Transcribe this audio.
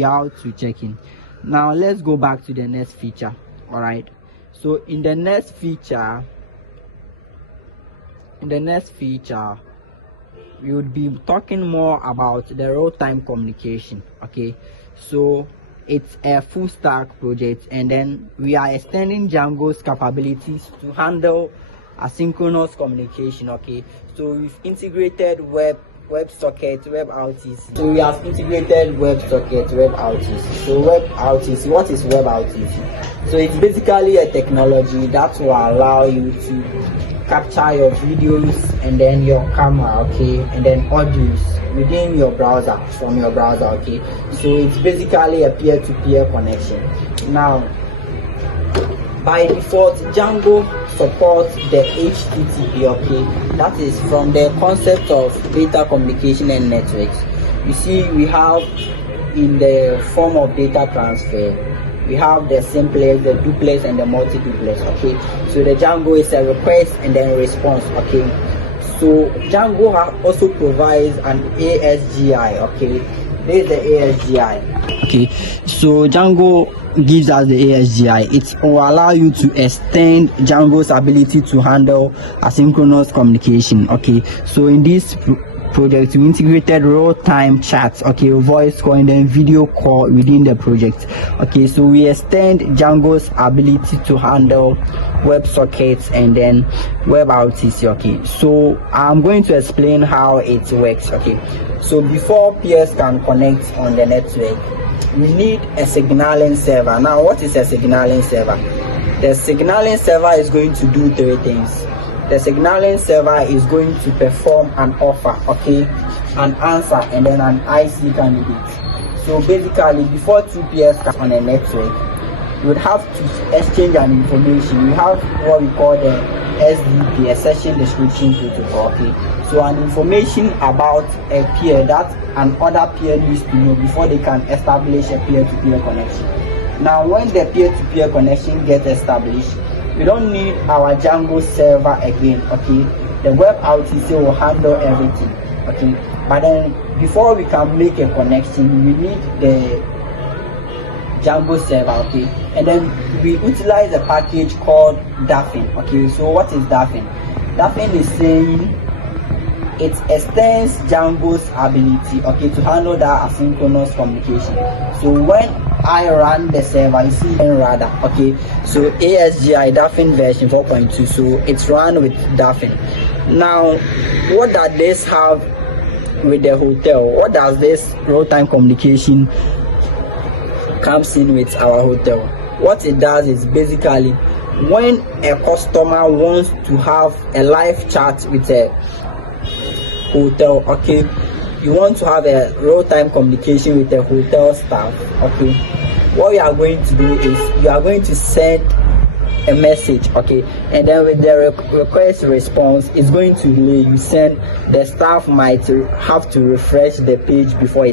be out to check in. Now let's go back to the next feature. All right, so in the next feature we would be talking more about the real-time communication. Okay, so it's a full stack project, and then we are extending Django's capabilities to handle asynchronous communication. Okay, so we've integrated WebSocket, WebRTC. So we have integrated WebSocket, WebRTC. So WebRTC, what is WebRTC? So it's basically a technology that will allow you to capture your videos and then your camera, okay, and then audios within your browser, from your browser. Okay, so it's basically a peer-to-peer connection. Now by default, Django supports the HTTP. Okay, that is from the concept of data communication and networks. You see, we have in the form of data transfer, we have the simplex, the duplex, and the multi-duplex. Okay, so the Django is a request and then response. Okay, so Django also provides an ASGI. Okay, this is the ASGI. Okay, so Django gives us the ASGI. It will allow you to extend Django's ability to handle asynchronous communication. Okay, so in this project we integrated real-time chats, okay, voice call and then video call within the project. Okay, so we extend Django's ability to handle WebSockets and then WebRTC. Okay, so I'm going to explain how it works. Okay, so before peers can connect on the network, we need a signaling server. Now, what is a signaling server? The signaling server is going to do three things. The signaling server is going to perform an offer, okay, an answer, and then an IC candidate. So basically, before two peers come on a network, you would have to exchange an information. We have what we call the SDP, a session description protocol. Okay, so an information about a peer that an other peer needs to know before they can establish a peer-to-peer connection. Now, when the peer-to-peer connection gets established, we don't need our Django server again. Okay, the WebRTC will handle everything. Okay, but then before we can make a connection, we need the Django server. Okay, and then we utilize a package called Daphne. Okay, so what is Daphne? Daphne is saying it extends Django's ability, okay, to handle that asynchronous communication. So when I run the server, you see rather, okay, so ASGI Daphne version 4.2, so it's run with Daphne. Now, what does this have with the hotel? What does this real-time communication comes in with our hotel? What it does is basically when a customer wants to have a live chat with a hotel, okay, you want to have a real-time communication with the hotel staff. Okay, what we are going to do is you are going to send a message, okay, and then with the request response, it's going to delay. You send, the staff might have to refresh the page before it